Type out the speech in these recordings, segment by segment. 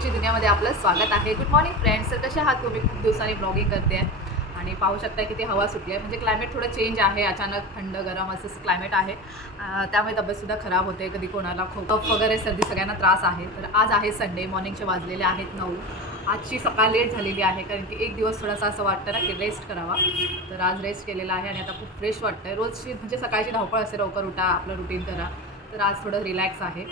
रेसिपीची दुनियामध्ये आपलं स्वागत आहे. Good morning friends. तर कसे आहात तुम्ही? खूप दिवसांनी ब्लॉगिंग करते आहे आणि पाहू शकता की ते हवा सुटली आहे. म्हणजे क्लायमेट थोडं चेंज आहे. अचानक थंड गरम असं क्लायमेट आहे. त्यामुळे तब्येतसुद्धा खराब होते. कधी कोणाला खोकफ वगैरे सर्दी सगळ्यांना त्रास आहे. तर आज आहे संडे. मॉर्निंगचे वाजलेले आहेत 9. आजची सकाळ लेट झालेली आहे कारण की एक दिवस थोडासा असं वाटतं ना की रेस्ट करावा. तर आज रेस्ट केलेला आहे आणि आता खूप फ्रेश वाटतं आहे. रोजची म्हणजे सकाळची धावपळ असते, लवकर उठा, आपलं रुटीन करा. तर आज थोडं रिलॅक्स आहे.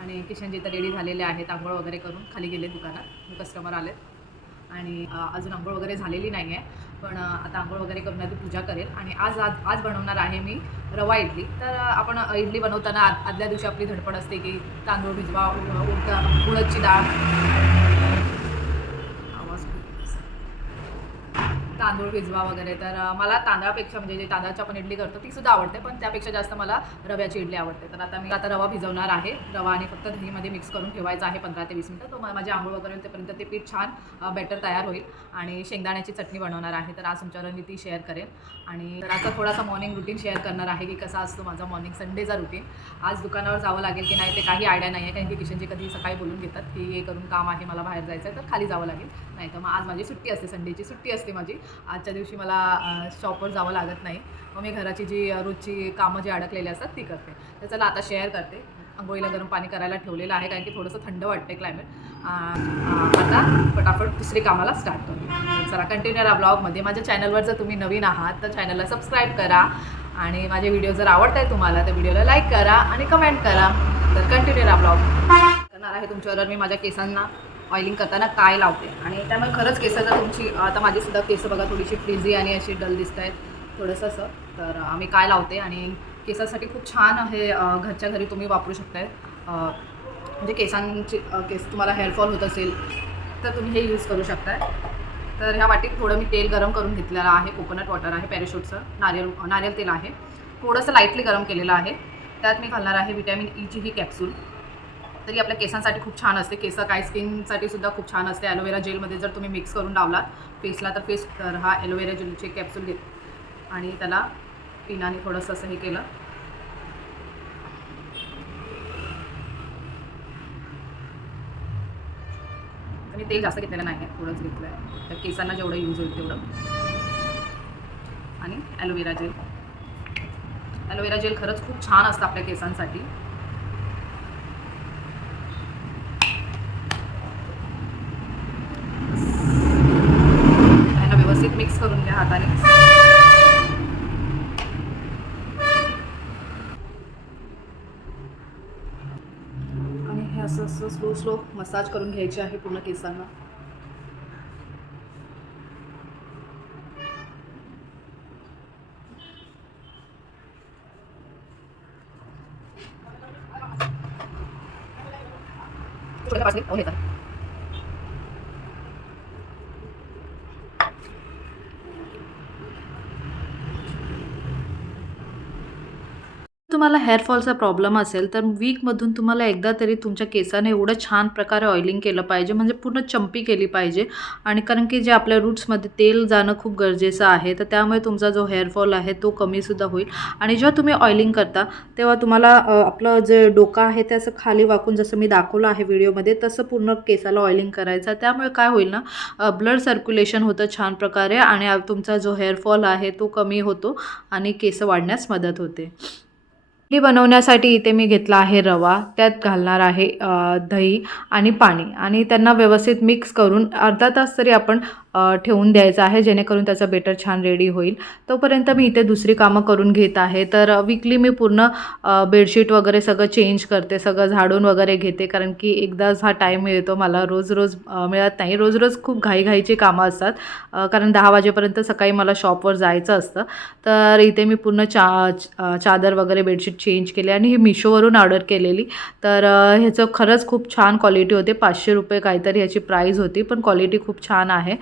आणि किशनजी तर रेडी झालेले आहेत. आंघोळ वगैरे करून खाली गेले दुकानात. कस्टमर आलेत आणि अजून आंघोळ वगैरे झालेली नाही आहे. पण आता आंघोळ वगैरे करून आधी पूजा करेल. आणि आज बनवणार आहे मी रवा इडली. तर आपण इडली बनवताना आदल्या दिवशी आपली धडपड असते की तांदूळ भिजवा, उडदची डाळ, तांदूळ भिजवा वगैरे. तर मला तांदळापेक्षा म्हणजे जे तांदळाची आपण इडली करतो तीसुद्धा आवडते, पण त्यापेक्षा जास्त मला रव्याची इडली आवडते. तर आता मी रवा भिजवणार आहे. रवा आणि फक्त दहीमध्ये मिक्स करून ठेवायचा आहे 15 ते 20 मिनिटं. तो माझी आंघोळ वगैरे होईपर्यंत ते पीठ छान बॅटर तयार होईल. आणि शेंगदाण्याची चटणी बनवणार आहे. तर आज तुमच्यावर मी ती शेअर करेन. आणि आता थोडासा मॉर्निंग रुटीन शेअर करणार आहे की कसा असतो माझा मॉर्निंग संडेचा रुटीन. आज दुकानावर जावं लागेल की नाही ते काही आयडिया नाही आहे, कारण की किशनजी कधी सकाळी बोलून घेतात की हे करून काम आहे, मला बाहेर जायचं आहे, तर खाली जावं लागेल. नाही तर मग आज माझी सुट्टी असते, संडेची सुट्टी असते माझी. आजच्या दिवशी मला शॉपवर जावं लागत नाही. मग मी घराची जी रोजची कामं जी अडकलेली असतात ती करते. तर चला आता शेअर करते. आंघोळीला गरम पाणी करायला ठेवलेलं आहे कारण की थोडंसं थंड वाटते क्लायमेट. आता फटाफट दुसरी कामाला स्टार्ट करू. चला कंटिन्यू राहा ब्लॉगमध्ये. माझ्या चॅनलवर जर तुम्ही नवीन आहात तर चॅनलला सबस्क्राईब करा. आणि माझे व्हिडिओ जर आवडत आहे तुम्हाला तर व्हिडिओला लाईक करा आणि कमेंट करा. तर कंटिन्यू राहा ब्लॉग. करणार आहे तुमच्यावर मी माझ्या केसांना ऑइलिंग करताना काय लावते. आणि त्यामुळे खरंच केसाला तुमची आता माझीसुद्धा केस बघा थोडीशी फ्रिझी आणि अशी डल दिसत आहेत थोडंसं असं. तर आम्ही काय लावते आणि केसासाठी खूप छान आहे. घरच्या घरी तुम्ही वापरू शकताय. म्हणजे केस तुम्हाला हेअरफॉल होत असेल तर तुम्ही हे यूज करू शकताय. तर ह्या वाटीत थोडं मी तेल गरम करून घेतलेलं आहे. कोकोनट वॉटर आहे, पॅराशूटचं नारियल तेल आहे. थोडंसं लाईटली गरम केलेलं आहे. त्यात मी घालणार आहे विटॅमिन ईची ही कॅप्सूल. तरी आपल्या केसांसाठी खूप छान असते. काय स्किनसाठी सुद्धा खूप छान असते. ॲलोवेरा जेलमध्ये जर तुम्ही मिक्स करून लावलात फेसला तर हा ॲलोवेरा जेलचे कॅप्सूल घेत आणि त्याला पिनाने थोडंसं असं हे केलं. आणि तेल जास्त घेतलेलं नाही आहे, थोडंच घेतलं आहे. तर केसांना जेवढं यूज होईल तेवढं. आणि ॲलोवेरा जेल खरंच खूप छान असतं आपल्या केसांसाठी. व्यवस्थित मिक्स करून घ्या हाताने. आणि हे असं स्लो मसाज करून घ्यायचे आहे पूर्ण केसांना. तुम्हाला हेअरफॉलचा प्रॉब्लेम असेल तर वीकमधून तुम्हाला एकदा तरी तुमच्या केसाने एवढं छान प्रकारे ऑइलिंग केलं पाहिजे, म्हणजे पूर्ण चंपी केली पाहिजे. आणि कारण की जे आपल्या रूट्समध्ये तेल जाणं खूप गरजेचं आहे, तर त्यामुळे तुमचा जो हेअरफॉल आहे तो कमीसुद्धा होईल. आणि जेव्हा तुम्ही ऑइलिंग करता तेव्हा तुम्हाला आपलं जे डोकं आहे ते असं खाली वाकून जसं मी दाखवलं आहे व्हिडिओमध्ये तसं पूर्ण केसाला ऑइलिंग करायचं. त्यामुळे काय होईल ना, ब्लड सर्क्युलेशन होतं छान प्रकारे आणि तुमचा जो हेअरफॉल आहे तो कमी होतो आणि केस वाढण्यास मदत होते. इडली बनवण्यासाठी इथे मी घेतला आहे रवा. त्यात घालणार आहे दही आणि पाणी आणि त्यांना व्यवस्थित मिक्स करून अर्धा तास तरी आपण ठेवून द्यायचं आहे, जेणेकरून त्याचं बेटर छान रेडी होईल. तोपर्यंत मी इथे दुसरी कामं करून घेत आहे. तर वीकली मी पूर्ण बेडशीट वगैरे सगळं चेंज करते, सगळं झाडून वगैरे घेते, कारण की एकदाच हा टाईम मिळतो मला, रोज मिळत नाही. रोज खूप घाईची कामं असतात, कारण 10 वाजेपर्यंत सकाळी मला शॉपवर जायचं असतं. तर इथे मी पूर्ण चादर वगैरे बेडशीट चेंज केले आणि ही मिशोवरून ऑर्डर केलेली. तर ह्याचं खरंच खूप छान क्वालिटी होते. 500 रुपये काहीतरी ह्याची प्राईस होती, पण क्वालिटी खूप छान आहे.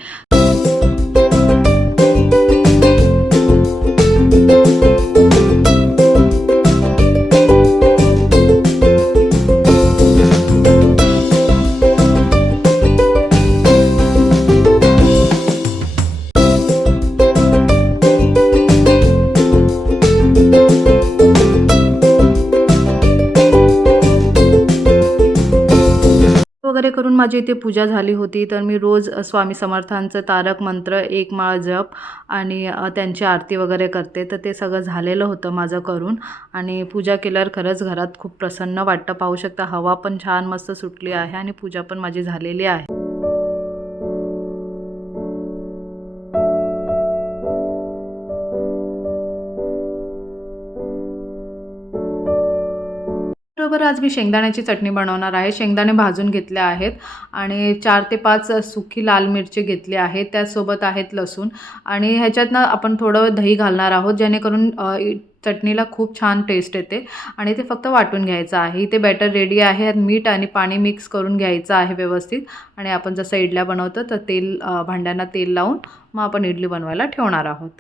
करून माझी इथे पूजा झाली होती. तर मी रोज स्वामी समर्थांचं तारक मंत्र 1 माळ जप आणि त्यांची आरती वगैरे करते. तर ते सगळं झालेलं होतं माझं करून आणि पूजा केल्यावर खरंच घरात खूप प्रसन्न वाटतं. पाहू शकता हवा पण छान मस्त सुटली आहे आणि पूजा पण माझी झालेली आहे. बरोबर आज मी शेंगदाण्याची चटणी बनवणार आहे. शेंगदाणे भाजून घेतले आहेत आणि 4 ते 5 सुकी लाल मिरची घेतली आहे. त्याचसोबत आहेत लसूण आणि ह्याच्यात ना आपण थोडं दही घालणार आहोत जेणेकरून चटणीला खूप छान टेस्ट येते आणि ते फक्त वाटून घ्यायचं आहे. इथे बॅटर रेडी आहे. मीठ आणि पाणी मिक्स करून घ्यायचं आहे व्यवस्थित आणि आपण जसं इडल्या बनवतो तर भांड्यांना तेल लावून मग आपण इडली बनवायला ठेवणार आहोत.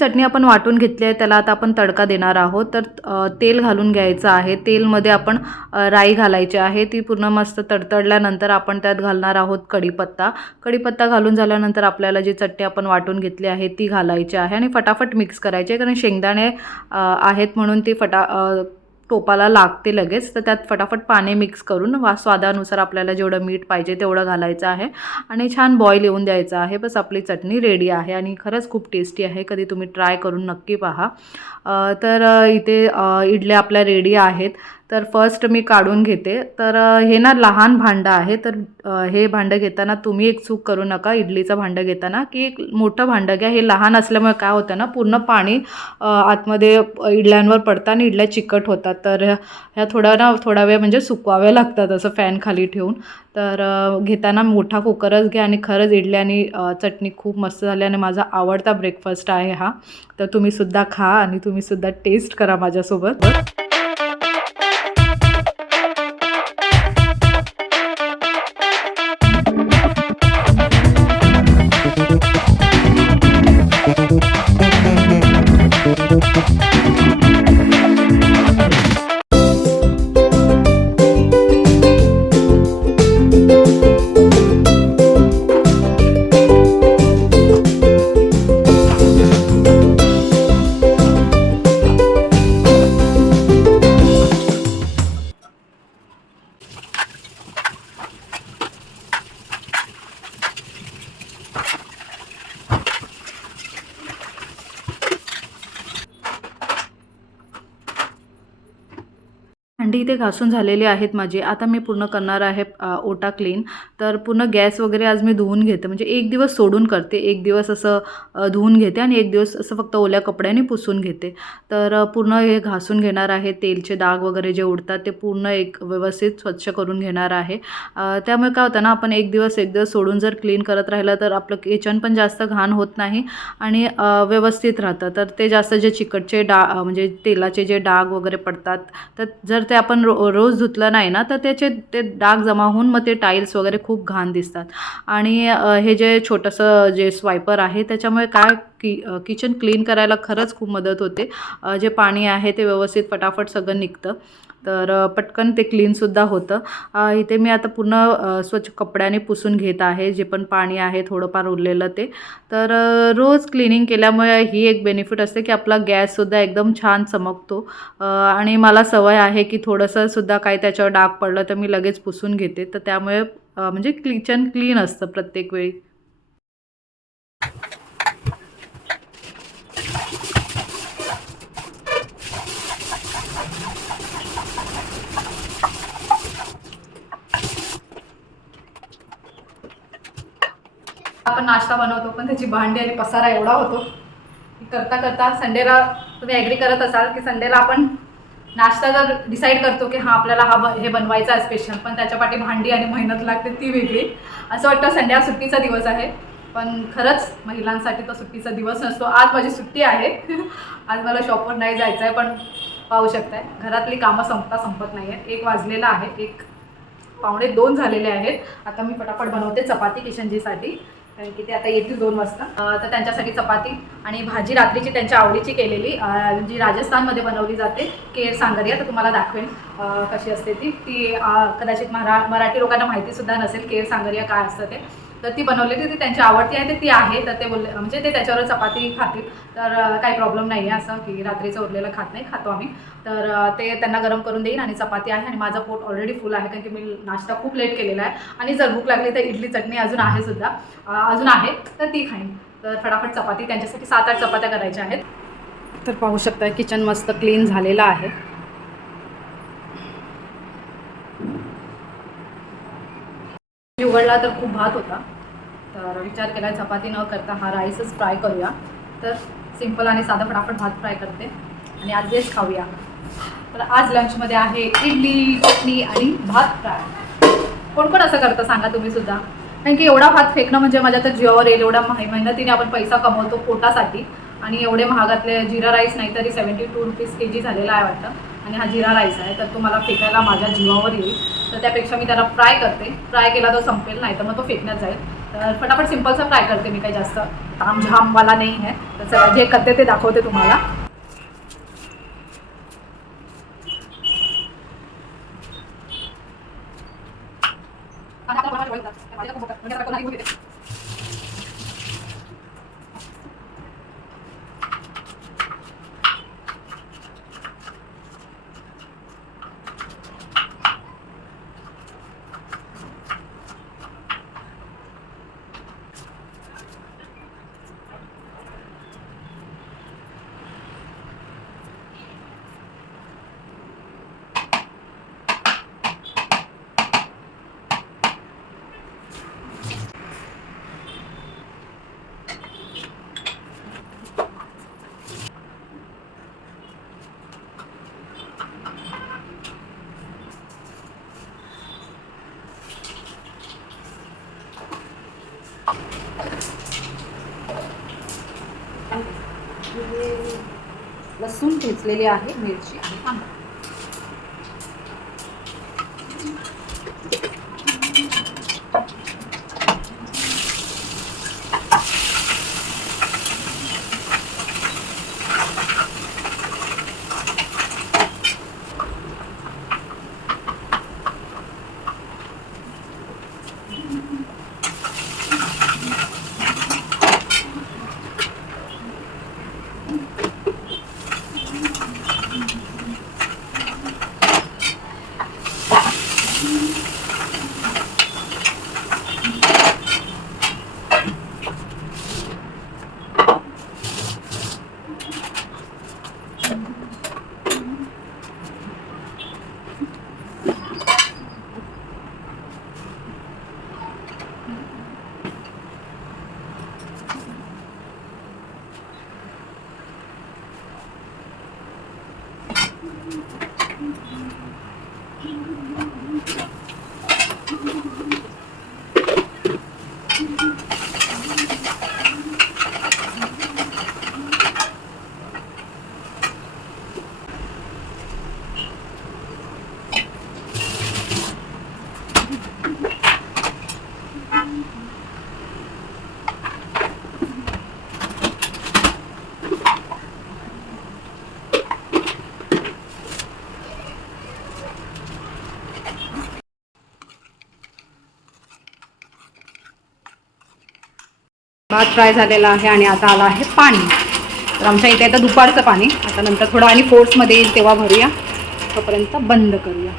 चटणी आपण वाटून घेतली आहे. त्याला आता आपण तडका देणार आहोत. तर तेल घालून घ्यायचं आहे. तेलमध्ये आपण राई घालायची आहे. ती पूर्ण मस्त तडतडल्यानंतर आपण त्यात घालणार आहोत कढीपत्ता. कढीपत्ता घालून झाल्यानंतर आपल्याला जी चटणी आपण वाटून घेतली आहे ती घालायची आहे आणि फटाफट मिक्स करायची आहे. कारण शेंगदाणे आहेत म्हणून ती टोपाला लागते लगेच. तर त्यात फटाफट पाणी मिक्स करून स्वादानुसार आपल्याला जेवढं मीठ पाहिजे तेवढं घालायचं आहे आणि छान बॉईल येऊन द्यायचं आहे. बस आपली चटणी रेडी आहे आणि खरंच खूप टेस्टी आहे. कधी तुम्ही ट्राय करून नक्की पहा. तर इथे इडल्या आपल्या रेडी आहेत. तर फर्स्ट मी काढून घेते. तर हे ना लहान भांडं आहे. तर हे भांडं घेताना तुम्ही एक चूक करू नका इडलीचं भांडं घेताना की एक मोठं भांडं घ्या. हे लहान असल्यामुळे काय होतं ना पूर्ण पाणी आतमध्ये इडल्यांवर पडतं आणि इडल्या चिकट होतात. तर ह्या थोडा वेळ म्हणजे सुकवाव्या लागतात असं फॅन खाली ठेवून. तर घेताना मोठा कुकरच घ्या आणि खरंच इडली आणि चटणी खूप मस्त झाली आणि माझा आवडता ब्रेकफास्ट आहे हा. तर तुम्हीसुद्धा खा आणि तुम्हीसुद्धा टेस्ट करा माझ्यासोबत. भांडी इथे घासून झालेली आहेत माझी. आता मी पूर्ण करणार आहे ओटा क्लीन. तर पूर्ण गॅस वगैरे आज मी धुवून घेते. म्हणजे एक दिवस सोडून करते. एक दिवस असं धुवून घेते आणि एक दिवस असं फक्त ओल्या कपड्याने पुसून घेते. तर पूर्ण हे घासून घेणार आहे. तेलचे डाग वगैरे जे उडतात ते पूर्ण एक व्यवस्थित स्वच्छ करून घेणार आहे. त्यामुळे काय होतं ना आपण एक दिवस सोडून जर क्लीन करत राहिलं तर आपलं किचन पण जास्त घाण होत नाही आणि व्यवस्थित राहतं. तर ते जास्त जे चिकटचे म्हणजे तेलाचे जे डाग वगैरे पडतात तर जर ते आपण रोज धुतलं नाही ना तर ते डाग जमा होऊन मग ते टाईल्स वगैरे खूप घाण दिसतात. आणि हे जे छोटंसं जे स्वायपर आहे त्याच्यामुळे किचन क्लीन करायला खरंच खूप मदत होते. जे पाणी आहे ते व्यवस्थित फटाफट सगळं निघतं. तर पटकन ते क्लीनसुद्धा होतं. इथे मी आता पूर्ण स्वच्छ कपड्याने पुसून घेत आहे जे पण पाणी आहे थोडंफार उरलेलं ते. तर रोज क्लिनिंग केल्यामुळे ही एक बेनिफिट असते की आपला गॅससुद्धा एकदम छान चमकतो. आणि मला सवय आहे की थोडंसंसुद्धा काही त्याच्यावर डाग पडलं तर मी लगेच पुसून घेते. तर त्यामुळे म्हणजे किचन क्लीन असतं प्रत्येक वेळी. आपण नाश्ता बनवतो पण त्याची भांडी आणि पसारा एवढा होतो की करता संडेला तुम्ही ॲग्री करत असाल की संडेला आपण नाश्ता जर डिसाईड करतो की हां आपल्याला हे बनवायचं आहे स्पेशल पण त्याच्यापाठी भांडी आणि मेहनत लागते ती वेगळी. असं वाटतं संडे हा सुट्टीचा दिवस आहे पण खरंच महिलांसाठी तो सुट्टीचा दिवस नसतो. आज माझी सुट्टी आहे. आज मला शॉपवर नाही जायचं आहे पण पाहू शकताय घरातली कामं संपत नाही आहेत. 1 वाजलेला आहे. 1 पावणे 2 झालेले आहेत. आता मी फटाफट बनवते चपाती किशनजीसाठी कारण की ते आता येतील 2 वाजता. तर त्यांच्यासाठी चपाती आणि भाजी रात्रीची त्यांच्या आवडीची केलेली जी राजस्थानमध्ये बनवली जाते केर सांगरिया. तर तुम्हाला दाखवेन कशी असते ती कदाचित मराठी लोकांना माहितीसुद्धा नसेल केर सांगरिया काय असतं ते. तर ती बनवलेली ती त्यांची आवडती आहे, तर ती आहे. तर ते बोलले म्हणजे ते त्याच्यावर चपाती खातील, तर काही प्रॉब्लेम नाही आहे असं की रात्रीचं उरलेलं खात नाही, खातो आम्ही. तर ते त्यांना गरम करून देईन आणि चपाती आहे आणि माझं पोट ऑलरेडी फुल आहे कारण की मी नाश्ता खूप लेट केलेला आहे आणि जर भूक लागली तर इडली चटणी अजून आहे सुद्धा, अजून आहे, तर ती खाईन. तर फटाफट चपाती त्यांच्यासाठी 7-8 चपात्या करायच्या आहेत. तर पाहू शकता किचन मस्त क्लीन झालेलं आहे. उघडला तर खूप भात होता, तर विचार केला चपाती न करता हा राईसच फ्राय करूया. तर सिंपल आणि साधा फटाफट भात फ्राय करते आणि आज हेच खाऊया. तर आज लंचमध्ये आहे इडली चटणी आणि भात फ्राय. कोण कोण असं करतं सांगा तुम्ही सुद्धा, कारण की एवढा भात फेकणं म्हणजे माझ्या तर जीवावर येईल. एवढा मेहनतीने आपण पैसा कमवतो पोटासाठी आणि एवढे महागातले जिरा राईस नाही तरी 72 रुपीज kg झालेला आहे वाटतं आणि हा जिरा राईस आहे, तर तो मला फेकायला माझ्या जीवावर येईल. तर त्यापेक्षा मी त्याला फ्राय करते. फ्राय केला तो संपेल, नाही तर मग तो फेकण्यात जाईल. तर फटाफट सिंपलचा फ्राय करते मी, काही जास्त तामझामवाला नाही आहे. तर चला जे करते ते दाखवते तुम्हाला. लसूण ठेचलेली आहे, मिरची आणि कांदा. भात फ्राय झालेला आहे आणि आता आला आहे पाणी. तर आमच्या इथे आता दुपारचं पाणी, आता नंतर थोडं आणि फोर्समध्ये येईल तेव्हा भरूया, तोपर्यंत बंद करूया.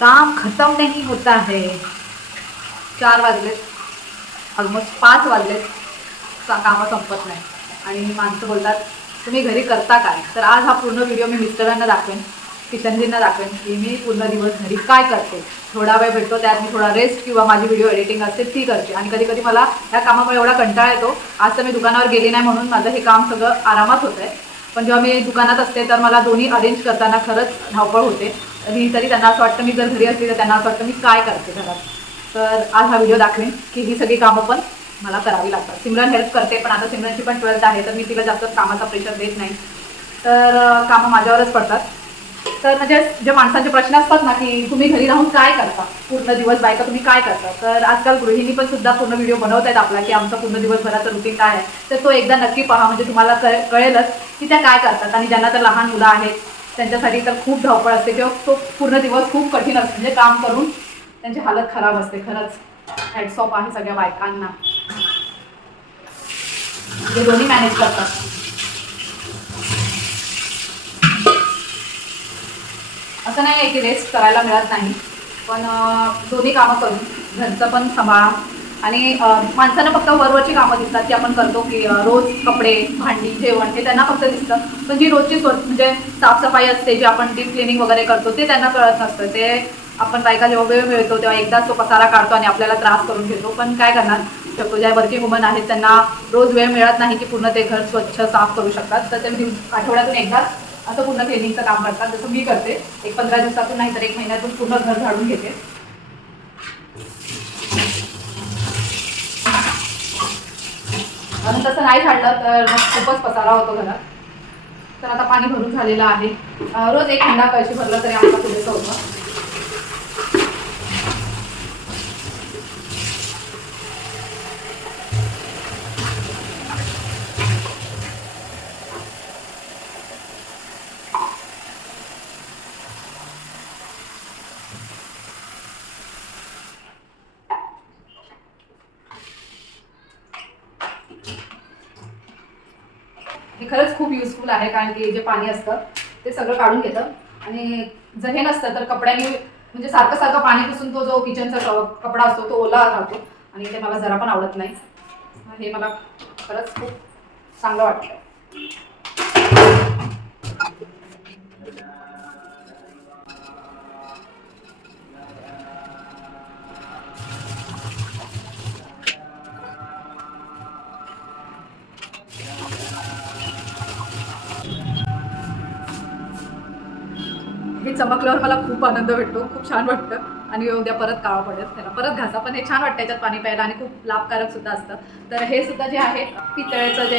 काम खतम नहीं होता है. 4 वाजलेत, ऑलमोस्ट 5 वाजलेत, कामं संपत नाही आणि माणसं बोलतात तुम्ही घरी करता काय. तर आज हा पूर्ण व्हिडिओ मी मिस्टरांना दाखवेन, किशनजींना दाखवेन की मी पूर्ण दिवस घरी काय करते. थोडा वेळ भेटतो त्यात मी थोडा रेस्ट किंवा माझी व्हिडिओ एडिटिंग असते ती करते आणि कधी कधी मला ह्या कामामुळे एवढा कंटाळा येतो. आज तर मी दुकानावर गेली नाही म्हणून माझं हे काम सगळं आरामात होतं आहे, पण जेव्हा मी दुकानात असते तर मला दोन्ही अरेंज करताना खरंच धावपळ होते. तरी त्यांना असं वाटतं मी जर घरी असली तर त्यांना असं वाटतं मी काय करते घरात. तर आज हा व्हिडिओ दाखवेन की ही सगळी कामं पण मला करावी लागतात. सिमरन हेल्प करते, पण आता सिमरनची पण 12th आहे, तर मी तिला जास्त कामाचा प्रेशर देत नाही, तर कामं माझ्यावरच पडतात. तर म्हणजे जे माणसांचे प्रश्न असतात ना, की तुम्ही घरी राहून काय करता, पूर्ण दिवस बायका तुम्ही काय करता, तर आजकाल गृहिणी पण सुद्धा पूर्ण व्हिडिओ बनवत आहेत आपला, की आमचा पूर्ण दिवसभराचं रुटीन काय आहे. तर तो एकदा नक्की पहा, म्हणजे तुम्हाला कळेलच की त्या काय करतात. आणि ज्यांना तर लहान मुलं आहेत त्यांच्यासाठी तर खूप धावपळ असते, किंवा तो पूर्ण दिवस खूप कठीण असते, म्हणजे काम करून त्यांची हालत खराब असते. खरंच हॅट्स ऑफ आहे सगळ्या बायकांना, जे दोन्ही मॅनेज करतात. असं नाही आहे की रेस्ट करायला मिळत नाही, पण दोन्ही कामं करून घरचं पण सांभाळा. आणि माणसांना फक्त वरवरची कामं दिसतात, की आपण करतो, की रोज कपडे, भांडी, जेवण हे त्यांना फक्त दिसतं. पण जी रोजची म्हणजे साफसफाई असते, जी आपण डीप क्लिनिंग वगैरे करतो, ते त्यांना कळत नसतं. ते आपण बायका जेव्हा वेळ मिळतो तेव्हा एकदाच तो पसारा काढतो आणि आपल्याला त्रास करून घेतो. पण काय करणार, शकतो ज्या वर्किंग वुमन आहेत त्यांना रोज वेळ मिळत नाही की पूर्ण ते घर स्वच्छ साफ करू शकतात, तर ते आठवड्यातून एकदाच असं पूर्ण क्लिनिंगचं काम करतात. जसं मी करते, एक 15 दिवसातून नाही तर 1 महिन्यातून पूर्ण घर झाडून घेते. आणि तसं नाही झाडलं तर खूपच पसारा होतो घरात. तर आता पाणी भरून झालेलं आहे. रोज 1 हंडा कळशी भरलं तरी आमचा पुरेसं होतं. हे खरंच खूप युजफुल आहे, कारण की जे पाणी असतं ते सगळं काढून घेतं. आणि जर हे नसतं तर कपड्यांनी म्हणजे सारखं सारखं पाणी पुसून तो जो किचनचा कपडा असतो तो ओला राहतो, आणि ते मला जरा पण आवडत नाही. हे मला खरंच खूप चांगलं वाटतं. हे चमकल्यावर मला खूप आनंद भेटतो, खूप छान वाटतं. आणि उद्या परत काळा पडेल, त्याला परत घासा, पण हे छान वाटतं याच्यात पाणी प्यायला आणि खूप लाभकारक सुद्धा असतं. तर हे सुद्धा जे आहे पितळेचं जे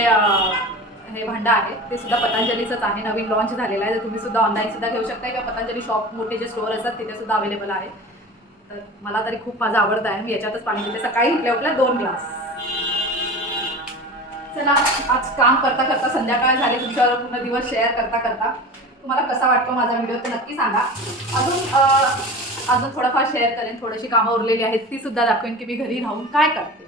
हे भांडं आहे ते सुद्धा पतंजलीचंच आहे, नवीन लॉन्च झालेलं आहे. तर तुम्ही सुद्धा ऑनलाईन सुद्धा घेऊ शकता, किंवा पतंजली शॉप मोठे जे स्टोअर असतात तिथे सुद्धा अवेलेबल आहे. तर मला तरी खूप माझं आवडतं आहे, मी याच्यातच पाणी पिते सकाळी उठल्या उठल्या 2 ग्लास. चला, आज काम करता करता संध्याकाळ झाली, तुमच्यावर पूर्ण दिवस शेअर करता करता. तुम्हाला कसा वाटतो माझा व्हिडिओ ते नक्की सांगा. अजून थोडंफार शेअर करेन, थोडीशी कामं उरलेली आहेत ती सुद्धा दाखवेन की मी घरी राहून काय करते.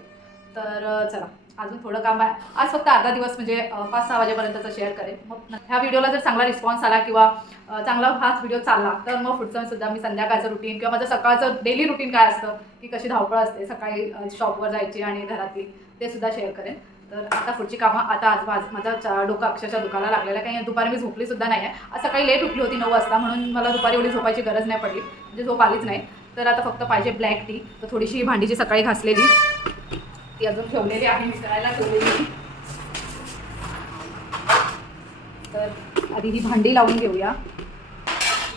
तर चला, अजून थोडं काम आहे. आज फक्त अर्धा दिवस म्हणजे 5-6 वाजेपर्यंतचं शेअर करेन. मग ह्या व्हिडिओला जर चांगला रिस्पॉन्स आला किंवा चांगला हाच व्हिडिओ चालला, तर मग पुढचं सुद्धा मी संध्याकाळचं रुटीन किंवा माझं सकाळचं डेली रुटीन काय असतं, की कशी धावपळ असते सकाळी शॉपवर जायची आणि घरातली, ते सुद्धा शेअर करेन. तर आता पुढची कामं, आता आज माझं डोकं अक्षरशः दुखायला लागलेलं आहे. काही दुपारी मी झोपली सुद्धा नाही आहे. आज सकाळी लेट उठली होती 9 वाजता, म्हणून मला दुपारी एवढी झोपायची गरज नाही पडली, म्हणजे झोप आलीच नाही. तर आता फक्त पाहिजे ब्लॅक टी. तर थोडीशी भांडी जी सकाळी घासलेली ती अजून ठेवलेली आहे, मिसळायला ठेवलेली. तर आधी ही भांडी लावून घेऊया.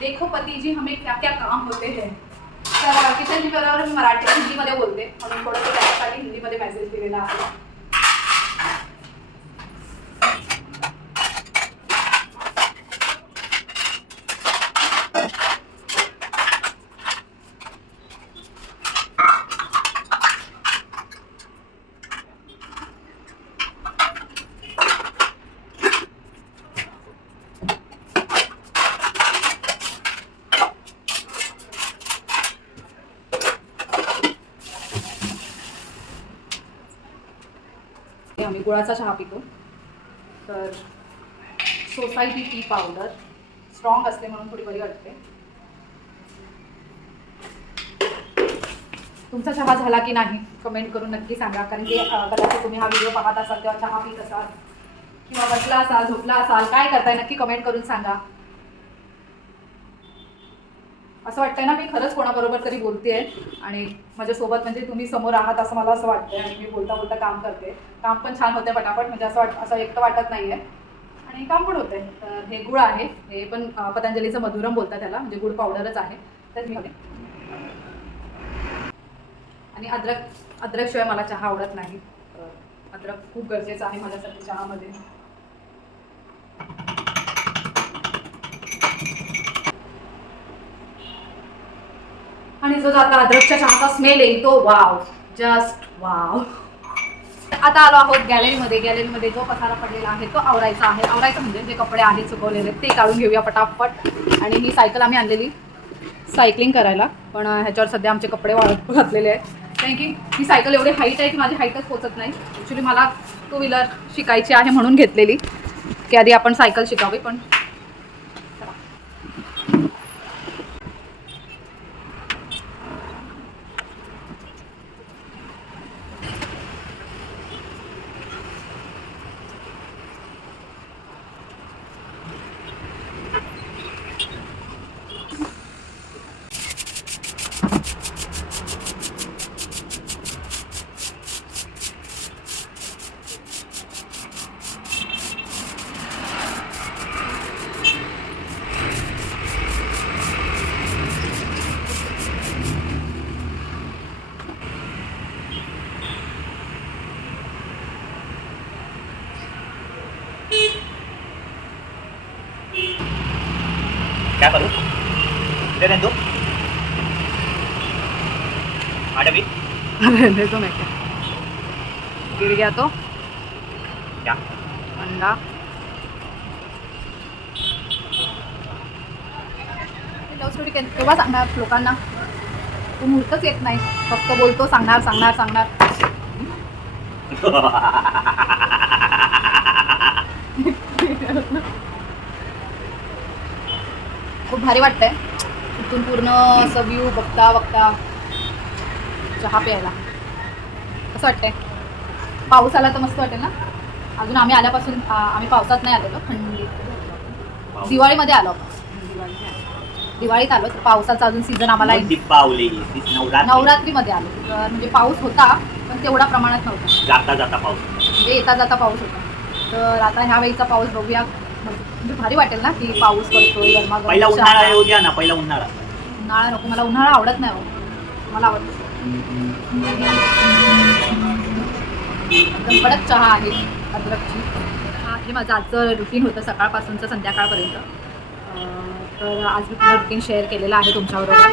देखो पती जी हमें क्या क्या काम होते हैं. तर किचनची बरोबर मी हिंदीमध्ये बोलते, म्हणून थोडंसं त्याच्यासाठी हिंदीमध्ये मेसेज दिलेला आहे. आम्ही गुळाचा चहा पितो. तर सोसायटी टी पावडर स्ट्रॉंग असते म्हणून थोडी बरी वाटते. तुमचा चहा झाला की नाही कमेंट करून नक्की सांगा, कारण की कदाचित तुम्ही हा व्हिडिओ पाहत असाल तेव्हा चहा पीत असाल किंवा बसला असाल, झोपला असाल, काय करताय नक्की कमेंट करून सांगा. असं वाटतंय ना मी खरंच कोणाबरोबर तरी बोलतेय आणि माझ्यासोबत म्हणजे तुम्ही समोर आहात असं मला असं वाटतंय. आणि मी बोलता बोलता काम करते, काम पण छान होते पटापट, म्हणजे असं एकटं वाटत नाही आहे आणि काम पण होते. तर हे गुळ आहे, हे पण पतंजलीचं मधुरम बोलतात त्याला, म्हणजे गुळ पावडरच आहे. तर मी आणि अद्रक शिवाय मला चहा आवडत नाही. अद्रक खूप गरजेचं आहे माझ्यासाठी चहामध्ये. आणि जो आता अद्रकच्या चहाचा स्मेल येईल तो वाव, जस्ट वाव. आता आलो आहोत गॅलरीमध्ये. गॅलरीमध्ये जो पसारा पडलेला आहे तो आवरायचा आहे. आवरायचं म्हणजे जे कपडे आहेत सुकवलेले ते काढून घेऊया पटापट. आणि ही सायकल आम्ही आणलेली सायकलिंग करायला, पण ह्याच्यावर सध्या आमचे कपडे वाळत घातलेले आहेत. कारण की ही सायकल एवढी हाईट आहे की माझी हाईटच पोचत नाही. ॲक्च्युली मला टू व्हीलर शिकायची आहे म्हणून घेतलेली की आधी आपण सायकल शिकावी. पण क्या करूँ? दे दें दो आटा भी रहने दो. मैं क्या गिर गया तो क्या अंडा. लव्ह स्टोरी केव्हा सांगणार लोकांना? तू मुहूर्तच येत नाही, फक्त बोलतो सांगणार सांगणार सांगणार. खूप भारी वाटतंय इथून पूर्ण असं व्ह्यू बघता बघता चहा प्यायला. कसं वाटतंय? पाऊस आला तर मस्त वाटेल ना. अजून आम्ही आल्यापासून आम्ही पावसात नाही आलेलो, थंडी दिवाळीमध्ये आलो. दिवाळीत आलो तर पावसाचा अजून सीझन आम्हाला दीपावली नवरात्रीमध्ये आलो. म्हणजे पाऊस होता पण तेवढा प्रमाणात नव्हता. जाता जाता पाऊस म्हणजे येता जाता पाऊस होता. तर आता ह्या वेळीचा पाऊस बघूया. म्हणजे भारी वाटेल ना की पाऊस पडतोय. पहिला उन्हाळा येऊ द्या ना. पहिला उन्हाळा. उन्हाळा नको मला. उन्हाळा आवडत नाही. मला आवडतं एकदम कडक चहा आहे अद्रकची. हे माझं आजचं रुटीन होतं सकाळपासूनचं संध्याकाळपर्यंत. तर आज मी पूर्ण रुटीन शेअर केलेलं आहे तुमच्याबरोबर.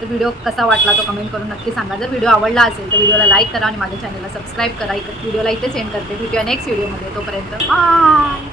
तर व्हिडिओ कसा वाटला तो कमेंट करून नक्की सांगा. जर व्हिडिओ आवडला असेल तर व्हिडिओला लाईक करा आणि माझ्या चॅनलला सबस्क्राईब करा. व्हिडिओला इथे सेंड करते. भेटूया नेक्स्ट व्हिडिओमध्ये. तोपर्यंत बाय.